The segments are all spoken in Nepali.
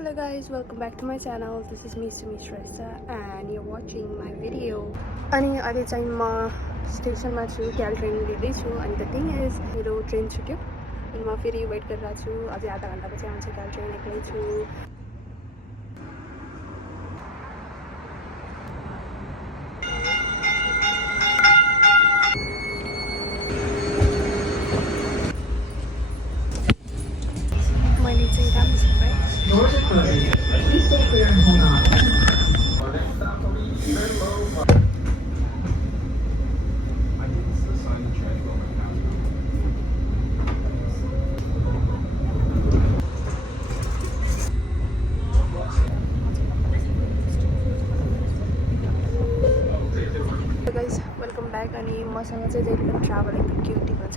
Hello guys, welcome back to my channel. This is me Sumi Shrestha and you're watching my video. अनि अहिले चाहिँ म स्टेसनमा छु, क्यालट्रेन लिँदैछु अनि द थिङ इज मेरो ट्रेन छुट्यो अनि म फेरि वेट गरिरहेको छु। अझै आधा घन्टापछि आउँछ क्यालट्रेन, एक्लै छु। मैले चाहिँ राम्रो छ भाइ। Doors are closing. Please stay clear and hold on. Guys welcome back. अनि मसँग चाहिँ जहिले पनि ट्राभल एकदम क्युटीको छ।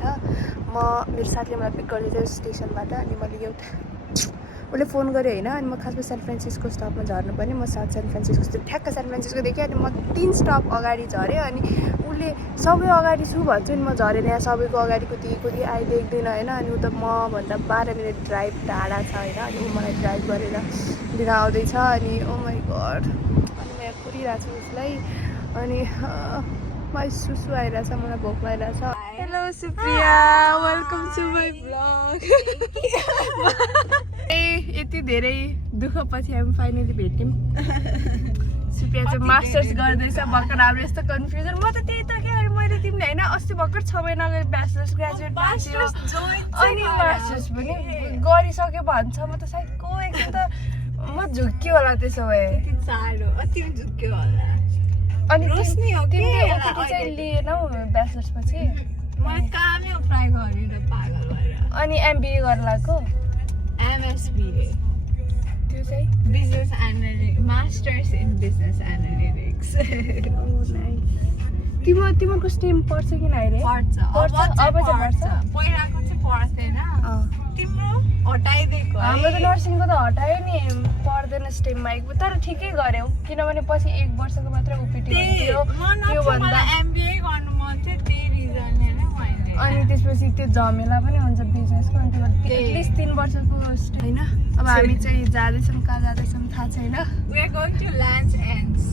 मेरो साथीले मलाई पिक गर्दै थियो स्टेसनबाट अनि मैले उसले फोन गरेँ होइन। अनि म खासमा सेन फ्रान्सिस्को स्टपमा झर्नुपर्ने। म सेन फ्रान्सिस्को ठ्याक्क सेन फ्रान्सिस्को देखेँ अनि म 3 स्टप अगाडि झरेँ। अनि उसले सबै अगाडि छु भन्छु नि, म झरेर यहाँ सबैको अगाडि कुदी आइ देख्दैन होइन। अनि ऊ त मभन्दा 12 मिनट ड्राइभ टाढा छ होइन। अनि ऊ मलाई ड्राइभ गरेर लिन आउँदैछ अनि ओ माई गड। अनि म यहाँ कुरिरहेको छु उसलाई अनि मलाई सुसु आइरहेछ, मलाई भोक लागिरहेछ। Hello Supriya, welcome to my blog. यति धेरै दुःखपछि हामी फाइनली भेट्यौँ। सुप्रिया चाहिँ मास्टर्स गर्दैछ भर्खर। हाम्रो यस्तो कन्फ्युजन। म त त्यही त क्या, मैले तिमीले होइन अस्ति भर्खर 6 महिना अगाडि ब्याचलर्स ग्रेजुएट भएको अनि मास्टर्स पनि गरिसक्यो भन्छ। म त सायद को एकदिन त म झुक्क्यो होला त्यसो भए। अनि तिमीले ओपिटी चाहिँ लिएनौ ब्याचलर्स पछि? अनि एमबिए गर्न लाग्यो? MSBA. त्यो चाहिँ Business Analytics. Masters in Business Analytics. तिमीहरूको स्टेम पर्छ कि अहिले? पर्छ। अब चाहिँ पर्छ। पहिलाको चाहिँ पढ्थेन। तिम्रो हटाइदिएको। हाम्रो त नर्सिङको त हटायो नि, पर्दैन स्टेममा। तर ठिकै गर्यौ किनभने पछि 1 वर्षको मात्र ओपिटी हुन्थ्यो। त्यो भन्दा MBA गर्नु मन थियो, त्यही रिजनले नै मैले। अनि त्यसपछि त्यो झमेला पनि हुन्छ बिजनेसको। अनि त्यो एटलिस्ट 3 वर्षको होइन। अब हामी चाहिँ जाँदैछौँ, कहाँ जाँदैछौँ थाहा छैन। We are going to Land's Ends.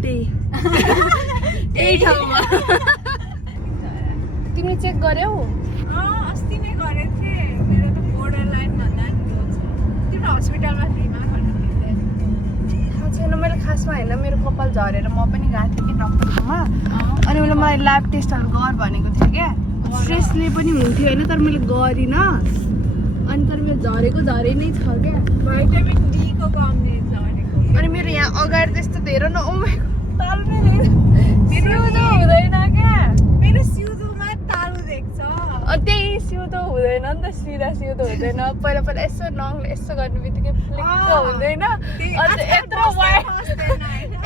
त्यही ठाउँमा। तिमीले चेक गर्यौ? अस्ति नै गरेको थिएँ। मेरो त बोर्डर लाइन भन्दा नि लो छ। तिम्रो हस्पिटलमा फ्रीमा गर्नु मिल्दैन? थाहा छैन। मैले खासमा होइन, मेरो कपाल झरेर म पनि गएको थिएँ कि डक्टरकोमा। अनि उसले मलाई ल्याब टेस्टहरू गर भनेको थियो क्या। स्ट्रेसले पनि हुन्थ्यो होइन, तर मैले गरिनँ। अनि तर मेरो झरै नै छ क्या। भाइटामिन डी को कमले झरेको। अनि मेरो यहाँ अगाडि त्यस्तो धेरै न तालु नै सिउँदो हुँदैन क्या। मेरो सिउँदोमा तालु देख्छ। त्यही सिउँदो हुँदैन नि त, सिधा सिउँदो हुँदैन। पहिला यसो नङले यसो गर्ने बित्तिकै फ्लिक्क हुँदैन। यत्रो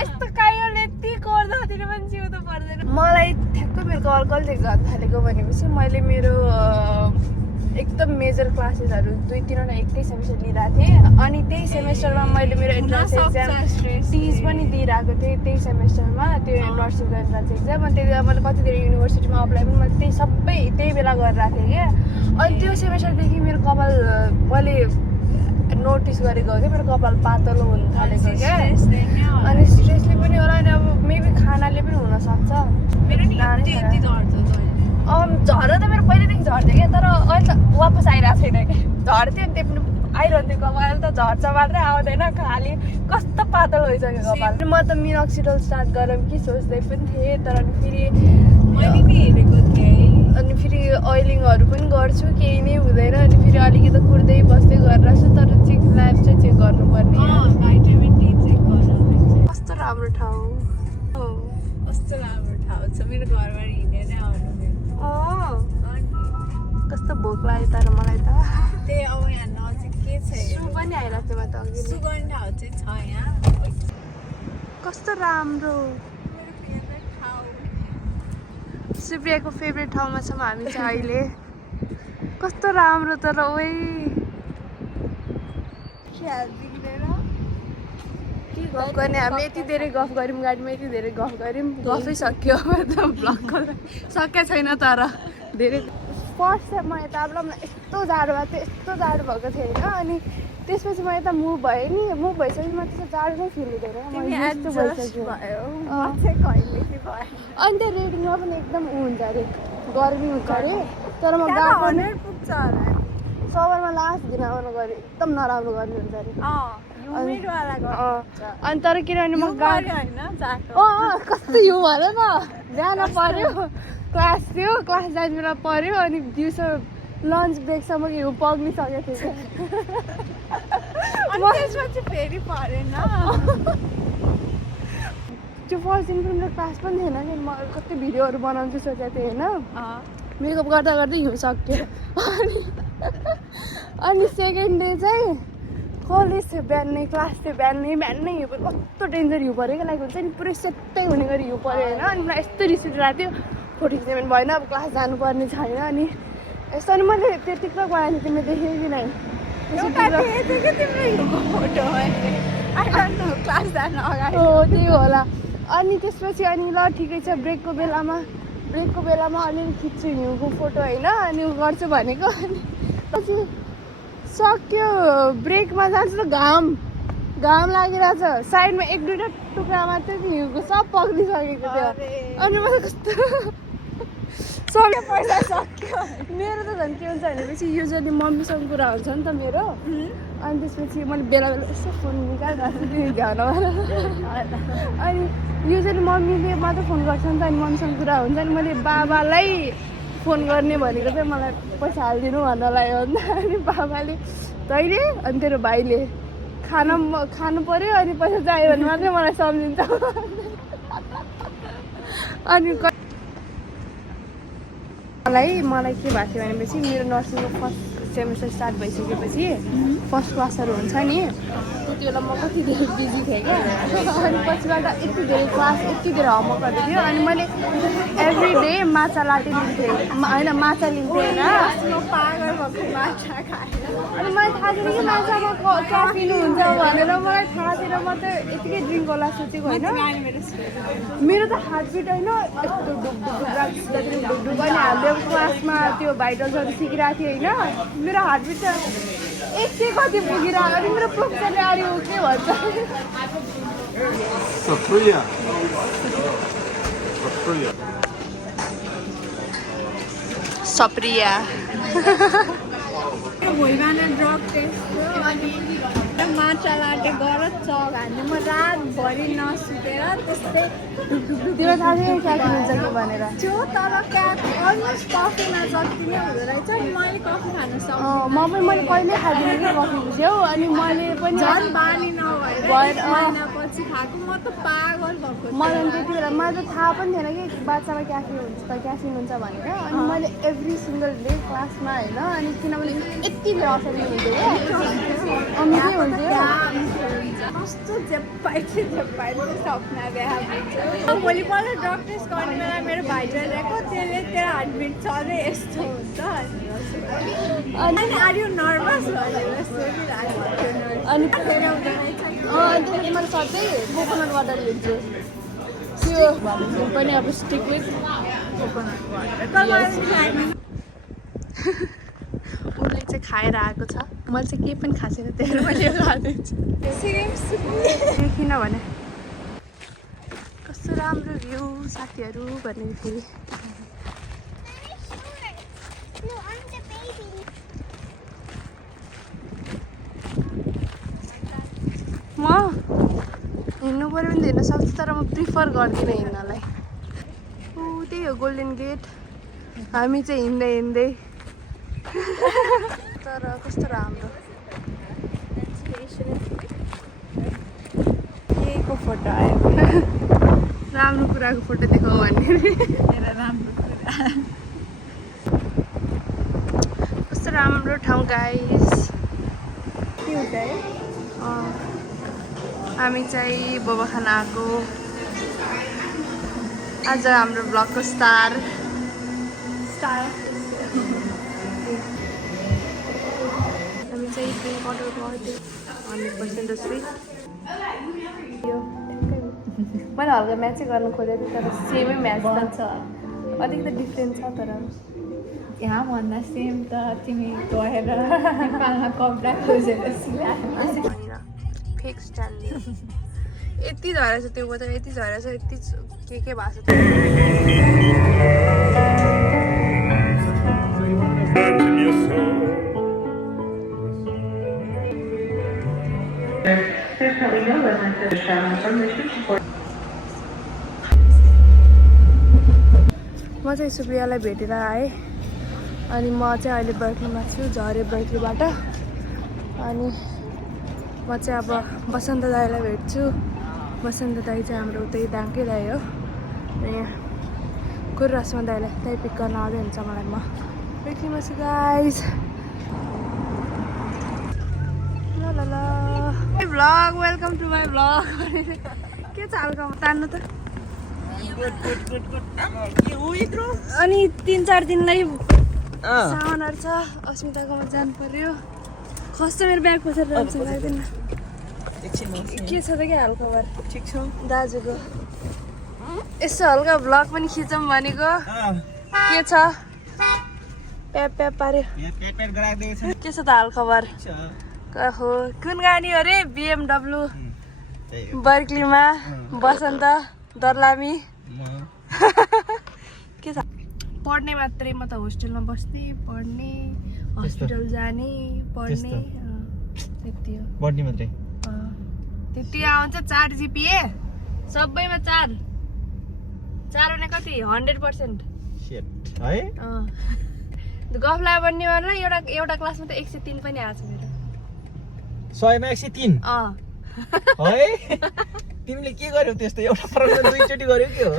यस्तो कायोले यति गर्दाखेरि पनि सिउँदो पर्दैन। मलाई ठ्याक्क मेरो कल झर्न थालेको भनेपछि मैले मेरो एकदम मेजर क्लासेसहरू 2-3 एकै सेमिस्टर लिइरहेको थिएँ। अनि त्यही सेमिस्टरमा मैले मेरो एन्ट्रान्स एक्जाम टिज पनि दिइरहेको थिएँ त्यही सेमिस्टरमा, त्यो नर्सिङको एन्ट्रान्स एक्जाम। अनि त्यति बेला मैले कति धेरै युनिभर्सिटीमा अप्लाई पनि मैले त्यही सबै त्यही बेला गरिरहेको थिएँ क्या। अनि त्यो सेमिस्टरदेखि मेरो कपाल मैले नोटिस गरेको हो क्या, मेरो कपाल पातलो हुन थालेको क्या। अनि स्ट्रेसले पनि होला, अनि अब मेबी खानाले पनि हुनसक्छ। झर्दा त मेरो पहिल्यैदेखि झर्थ्यो क्या, तर अहिले त वापस आइरहेको छैन क्या। झर्थ्यो नि त्यो पनि आइरहन्थ्यो कपाल, त झर्छ मात्रै आउँदैन, खालि कस्तो पातलो भइसक्यो कपाल। म त मिनोक्सिडिल स्टार्ट गरौँ कि सोच्दै पनि थिएँ, तर अनि फेरि मैले नि हेरेको थिएँ। अनि फेरि अइलिङहरू पनि गर्छु, केही नै हुँदैन। अनि फेरि अलिकति कुर्दै बस्दै गरेर छु, तर ल्याब चाहिँ चेक गर्नुपर्ने। भाइटामिन डी चेक गर्नु। कस्तो राम्रो ठाउँ हो, कस्तो राम्रो ठाउँ छ। मेरो घरबाट हिँडेर आउनु। कस्तो भोक लाग्यो तर मलाई त। त्यही अब यहाँ नजिक के छ? सु पनि आइरहेको थियो म त अघि। सुगन्ध ठाउँ चाहिँ छ यहाँ। कस्तो राम्रो। मेरो फेभरेट ठाउँ। सुप्रियाको फेभरेट ठाउँमा छौँ हामी चाहिँ अहिले। कस्तो राम्रो तर ओइ के गफ गर्ने। हामी यति धेरै गफ गऱ्यौँ गाडीमा, यति धेरै गफ गऱ्यौँ, गफै सक्यो। ब्लगको सकेको छैन तर धेरै फर्स्ट टाइम म यता ब्लममा यस्तो जाडो भएको थियो, यस्तो जाडो भएको थियो होइन। अनि त्यसपछि म यता मुभ भएँ नि, मुभ भइसकेपछि म त्यस्तो जाडो नै फिल हुँदैन, म यस्तो भइसक्यो। अनि त्यो रेडिङमा पनि एकदम ऊ हुन्छ अरे, गर्मी हुन्छ अरे। तर म गएको समरमा लास्ट दिन आउनु गऱ्यो, एकदम नराम्रो गर्मी हुन्छ अरे। अनि तर किनभने म कस्तो हिउँ भन न, जान पर्यो, क्लास थियो, क्लास जाने बेला पर्यो। अनि दिउँसो लन्च ब्रेकसम्म हिउँ पग्लिसकेको थियो त्यसपछि फेरि परेन। त्यो फर्स्ट दिन पनि मेरो क्लास पनि थिएन कि, म कति भिडियोहरू बनाउँछु सोचेको थिएँ होइन। मेकअप गर्दा गर्दै हिउँ सक्यो। अनि सेकेन्ड डे चाहिँ कलेज थियो बिहानै, क्लास थियो बिहानै हिउँ पऱ्यो, कस्तो डेन्जर हिउँ परेको लागि हुन्छ नि, पुरै सेतै हुने गरी हिउँ पऱ्यो होइन। अनि मलाई यस्तो रिस उठिरहेको थियो, फोटो खिच्ने पनि भएन, अब क्लास जानुपर्ने छैन। अनि यस्तो अनि मैले त्यो टिकटक बनाएको थिएँ, तिमीले देखेको कि नै? हो त्यही होला। अनि त्यसपछि अनि ल ठिकै छ, ब्रेकको बेलामा अलिअलि खिच्छु हिउँको फोटो होइन। अनि उ गर्छु भनेको, अनि पछि सक्यो, ब्रेकमा जान्छ त घाम लागिरहेछ, साइडमा एक दुईवटा टुक्रा मात्रै थियो हिउँको, सब पग्लिसकेको थियो। अनि मलाई कस्तो सक्यो, पैसा सक्यो मेरो त। झन् के हुन्छ भनेपछि युजली मम्मीसँग कुरा हुन्छ नि त मेरो। अनि त्यसपछि मैले बेला यसो फोन निकालिरहेको छु त्यो ध्यान भएर। अनि युजली मम्मीले मात्रै फोन गर्छ नि त, अनि मम्मीसँग कुरा हुन्छ। अनि मैले बाबालाई फोन गर्ने भनेको चाहिँ मलाई पैसा हालिदिनु भन्नलाई हो नि त। अनि बाबाले तैँले अनि तेरो भाइले खानु पऱ्यो, अनि पैसा चाहियो भने मात्रै मलाई सम्झिन्छ। अनि मलाई के भएको थियो भनेपछि मेरो नर्सिङको फर्स्ट सेमेस्टर स्टार्ट भइसकेपछि फर्स्ट क्लासहरू हुन्छ नि, त्यति बेला म कति धेरै बिजी थिएँ क्या। अनि पछिबाट यति धेरै क्लास, यति धेरै होमवर्कहरू थियो। अनि मैले एभ्री डे माछा लाटे लिन्थेँ होइन, माछा लिन्थेँ होइन। अनि मलाई थाहा थिएन कि माछामा क्याफिन हुन्छ भनेर, मलाई थाहा थिएन, म त यतिकै ड्रिङ्क होला सोचेको होइन। मेरो त हार्टबिट होइन यस्तो ढुकढुक अनि हामीले क्लासमा त्यो भाइटल्सहरू सिकिरहेको थियो होइन। मेरो हार्टबिट त 100 कति पुगिरहेको। अनि मेरो प्रोफेसरले अरे ऊ के भन्छ, सप्रिया भुइँमा ड्रग टेस्ट माछा लाटे गरज हान्ने, म रातभरि नसुतेर त्यस्तै तिमीलाई थाहा छैन क्याफिन हुन्छ कि भनेर? त्यो तर अलमोस्ट कफीमा जति नै हुँदो रहेछ। मैले कफी खान सक्छु, मैले कहिल्यै खाँदिनँ कि कफी बुझ्यौ। अनि मैले पनि झन् बानी नभएर महिनापछि खाएको, म त पागल भएको। मलाई त्यति बेला मलाई त थाहा पनि थिएन कि बाच्चामा क्याफिन हुन्छ भनेर। अनि मैले एभ्री सिङ्गल डे क्लासमा होइन, अनि किनभने यति धेरै असर हुन्थ्यो क्या, अनि के हुन्थ्यो कस्तो झेप्पाइले सपना बिहा हुन्छ। भोलिपल्ट ड्रग टेस्ट गर्ने बेला मेरो भाइले ल्याएको, त्यसले तेरो हार्टबिट छँदै यस्तो हुन्छ। अनि आर यु नर्भस भनेर सोधिरहेको थियो। अनि त्यसपछि मैले सधैँ कोकोनट वाटर लिन्छु, त्यो पनि अब स्टिक विथ कोकोनट वाटर। उसले चाहिँ खाएर आएको छ, मैले चाहिँ केही पनि खाएको छैन, त्यही भएर मैले खाँदैछु। किनभने कस्तो राम्रो भ्यू साथीहरू भने फेरि म हिँड्नु पऱ्यो भने हिँड्न सक्छु, तर म प्रिफर गर्दिनँ हिँड्नलाई। त्यही हो गोल्डन गेट, हामी चाहिँ हिँड्दै तर कस्तो राम्रो केको फोटो आयो, राम्रो कुराको फोटो देखाऊ भन्ने। मेरो राम्रो कुरा कस्तो राम्रो ठाउँ गाइस। के हुन्छ है? हामी चाहिँ बोबा खाना आएको आज हाम्रो ब्लगको स्टार हामी चाहिँ ड्रिङ्क अर्डर गरिदियो 100% स्विट। मैले हल्का म्याचै गर्न खोजेको थिएँ, तर सेमै म्याच छ, अलिकति डिफ्रेन्ट छ तर यहाँ भन्दा सेम त तिमी गएर नेपालमा कपडा खोजेर सिला फेक स्ट्यान्डले यति झरेछ त्यो बोतल यति झरेछ यति के भएको छ There's probably no limit to the travel from the switchboard. म चाहिँ सुप्रियालाई भेटेर आएँ अनि म चाहिँ अहिले बर्कलीमा छु झरे बर्कलीबाट अनि म चाहिँ अब बसन्त दाईलाई भेट्छु बसन्त दाई चाहिँ हाम्रो उतै दाङकै दाई हो अनि कुर्रासमा दाईलाई त्यही पिक गर्न आउँदै हुन्छ मलाई म बर्कलीमा छु गाइज ल ल vlog welcome to my vlog के छ हालको तान्नु त अनि 3-4 दिनलाई सामानहरू छ अस्मिताकोमा जानु पर्यो खस्छ मेरो ब्याग पसेर राम्रोसँग राख्दैन के छ त क्या हालखबर ठिक छ दाजुको यसो हल्का भ्लग पनि खिचौँ भनेको के छ प्याप प्याप पार्यो के छ त हालखबर हो कुन गाडी हो रे BMW बर्कलीमा बसन्त दर्लामी के छ पढ्ने मात्रै म त होस्टेलमा बस्ने पढ्ने हस्पिटल जाने पढ्ने त्यति हो पढ्ने मात्रै त्यति आउँछ 4 GPA सबैमा 4 भने कति 100% है गफला बन्ने वाला एउटा क्लासमा त 103 पनि आएको छ मेरो 100मा 103 है तिमीले के गर्यौ त्यस्तो एउटा प्रश्न दुईचोटि गर्यौ के हो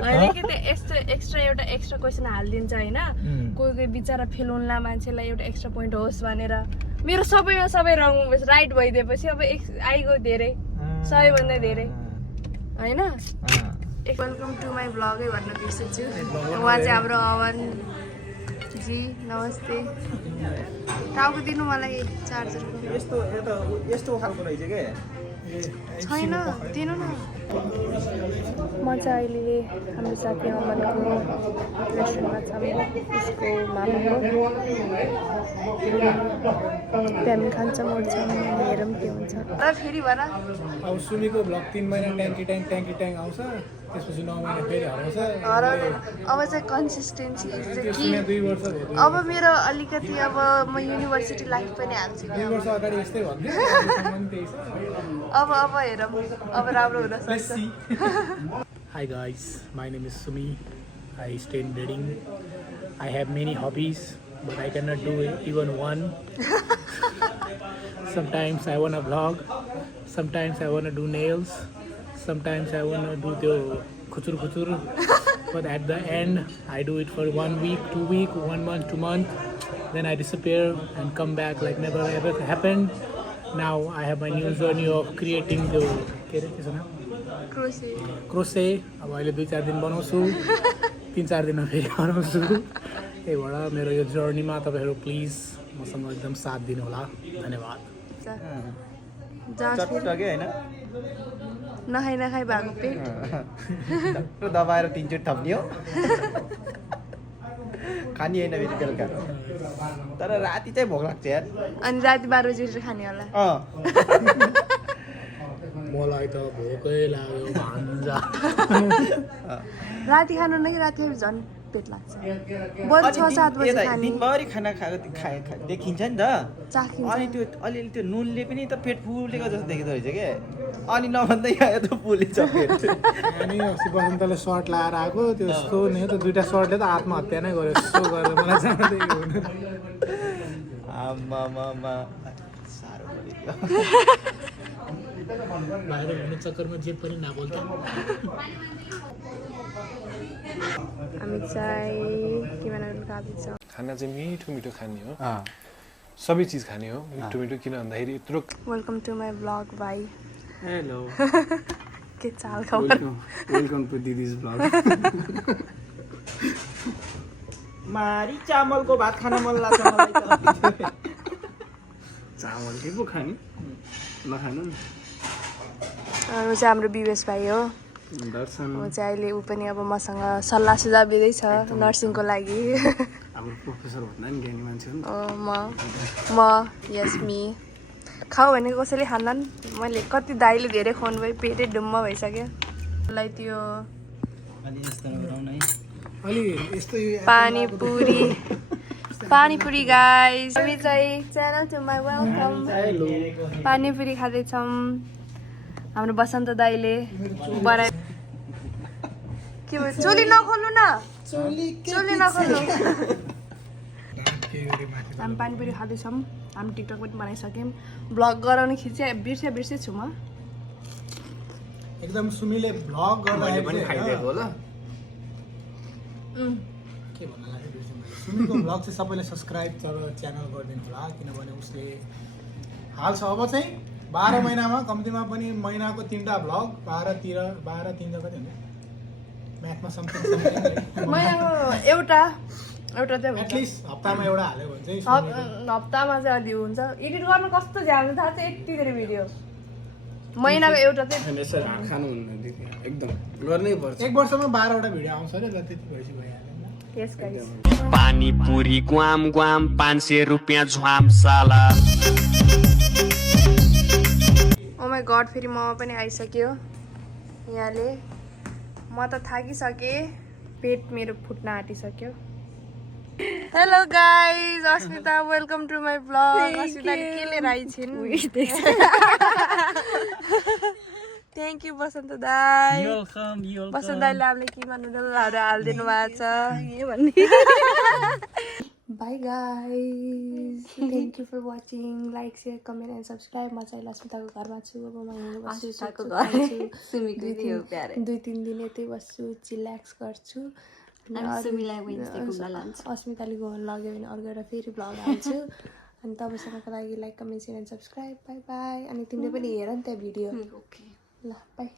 होइन कि त्यो यस्तो एउटा एक्स्ट्रा क्वेसन हालिदिन्छ होइन कोही बिचरा फेल हुन्ला मान्छेलाई एउटा एक्स्ट्रा पोइन्ट होस् भनेर मेरो सबैमा सबै रङ राइट भइदिएपछि अब आइगयो धेरै सबैभन्दा धेरै होइन वेलकम टु माई भ्लगै भन्न बिर्सेछु उहाँ चाहिँ हाम्रो अवन जी नमस्ते टाउको दिनु मलाई चार्जरको यस्तो खालको रहेछ के छैन दिनु न म चाहिँ अहिले हाम्रो साथी अमनको रेस्टुरेन्टमा छ उसको मामु हो प्यामी खान्छ मोड्छौँ हेरौँ के हुन्छ र फेरि भन अब सुमीको भ्लग 3 महिना ट्याङ्की आउँछ त्यसपछि 9 महिना फेरि हराउँछ अब चाहिँ कन्सिस्टेन्सी सुमी 2 वर्ष भयो अब मेरो अलिकति अब म युनिभर्सिटी लाइफ पनि हाल्छु 2 वर्ष अगाडि यस्तै भन्थ्यो अब हेरौँ अब राम्रो हुन सक्छ Hi guys, my name is Sumi. I stay in Reading. I have many hobbies, but I cannot do even one. Sometimes I want to vlog. Sometimes I want to do nails. Sometimes I want to do the khuchur. But at the end, I do it for 1 week, 2 weeks, 1 month, 2 months. Then I disappear and come back like never ever happened. Now I have my new journey of creating the crochet अब अहिले 2-4 दिन बनाउँछु 3-4 दिनमा फेरि बनाउँछु त्यही भएर मेरो यो जर्नीमा तपाईँहरू प्लिज मसँग एकदम साथ दिनु होला धन्यवाद नखाइ भएको पेट दबाएर 3 चोटि थप्ने हो खानी होइन फेरि बेलुका तर राति चाहिँ भोक लाग्छ यार अनि राति 12 बजी खाने होला मलाई त भोकै लाग्यो भान्जा राति खानु नै राति झन् पेट लाग्छ बरु 6-7 बजी खाने दिनभरि खाना खाएको देखिन्छ नि त चाखिन्छ अनि त्यो अलिअलि त्यो नुनले पनि त पेट फुलेको जस्तो देखिँदो रहेछ के अनि नभन्दै आयो त फुलेछ पेट अनि अस्ति बसन्तले सर्ट लगाएर आएको त्यो यस्तो नि त 2टा सर्टले त आत्महत्या नै गर्यो यस्तो गरेर मलाई जाँदै हुनु आम्मामा साह्रो पऱ्यो बाहिर हुने चक्करमा जे पनि नबोल्दा हामी चाहिँ के बनाउनु खाँदैछौँ खाना चाहिँ मिठो खाने हो सबै चिज खाने हो मिठो किन भन्दाखेरि यत्रो वेलकम टु माई भ्लग भाइ हेलो के चाल खबर वेलकम टु दिदीज भ्लग मारी चामलको भात खान मन लाग्छ मलाई त चामल के पो खाने नखानु नि चाहिँ हाम्रो विवेश भाइ हो दर्शन म चाहिँ अहिले ऊ पनि अब मसँग सल्लाह सुझाव दिँदैछ नर्सिङको लागि हाम्रो प्रोफेसर भन्दा नि ज्ञानी मान्छे हो नि म यस मी खाऊ भने कसैले खान्लान् मैले कति दाइले धेरै खुवाउनु भयो पेटै डुम्म भइसक्यो मलाई त्यो अलि यस्तो पानीपुरी गाइस हामी चाहिँ channel to my welcome panipuri खाँदैछौँ हाम्रो बसन्त दाइले बनाए के भयो चोली नखोल्नु न चोली नखोल्नु हामी पानीपुरी खाँदैछौँ हामी टिकटक पनि बनाइसक्यौँ ब्लग गराउने बिर्सेछु म एकदम सुमीले भ्लग गर्दा पनि खाइदिएको होला के भन्न लाग्यो सुमीको भ्लग चाहिँ सबैले सब्सक्राइब च्यानल गरिदिनु होला किनभने उसले हाल्छ अब चाहिँ 12 महिनामा कम्तीमा पनि महिनाको 3टा भ्लग 12 3 कति हुन्छ म्याथमा समथिङ एउटा चाहिँ एटलिस्ट हप्तामा एउटा हाल्यो भने चाहिँ हप्तामा चाहिँ अलि हुन्छ एडिट गर्न कस्तो झ्याल्नु थाहा छ यति धेरै भिडियो महिनाको एउटा चाहिँ यसरी हात खानुहुन्न दिदी एकदम गर्नै पर्छ एक वर्षमा 12 वटा भिडियो आउँछ अरे ल त्यति भएपछि भइहाल्यो यस गाइस पानीपुरी ग्वाम 500 रुपियाँ झ्वाम साला ओ माई गड फेरि मोमो पनि आइसक्यो यहाँले म त थाकिसकेँ पेट मेरो फुट्न आँटिसक्यो hello guys Asmita welcome to my blog अस्मिताले के लिएर आइछिन् थ्याङ्क यू बसन्त दाई बसन्त दाईले हामीले के भन्नुहरू हालिदिनु भएको छ bye guys thank you for watching like share comment and subscribe म चाहिँ अस्मिताको घरमा छु अब म दुई तिन दिन यतै बस्छु चिल्याक्स गर्छु अस्मिताले घुम्न लग्यो भने अर्को एउटा फेरि भ्लग हाल्छु अनि तपाईँसँगको लागि like comment share and subscribe by by अनि तिमीले पनि हेर नि त्यहाँ भिडियो ल बाई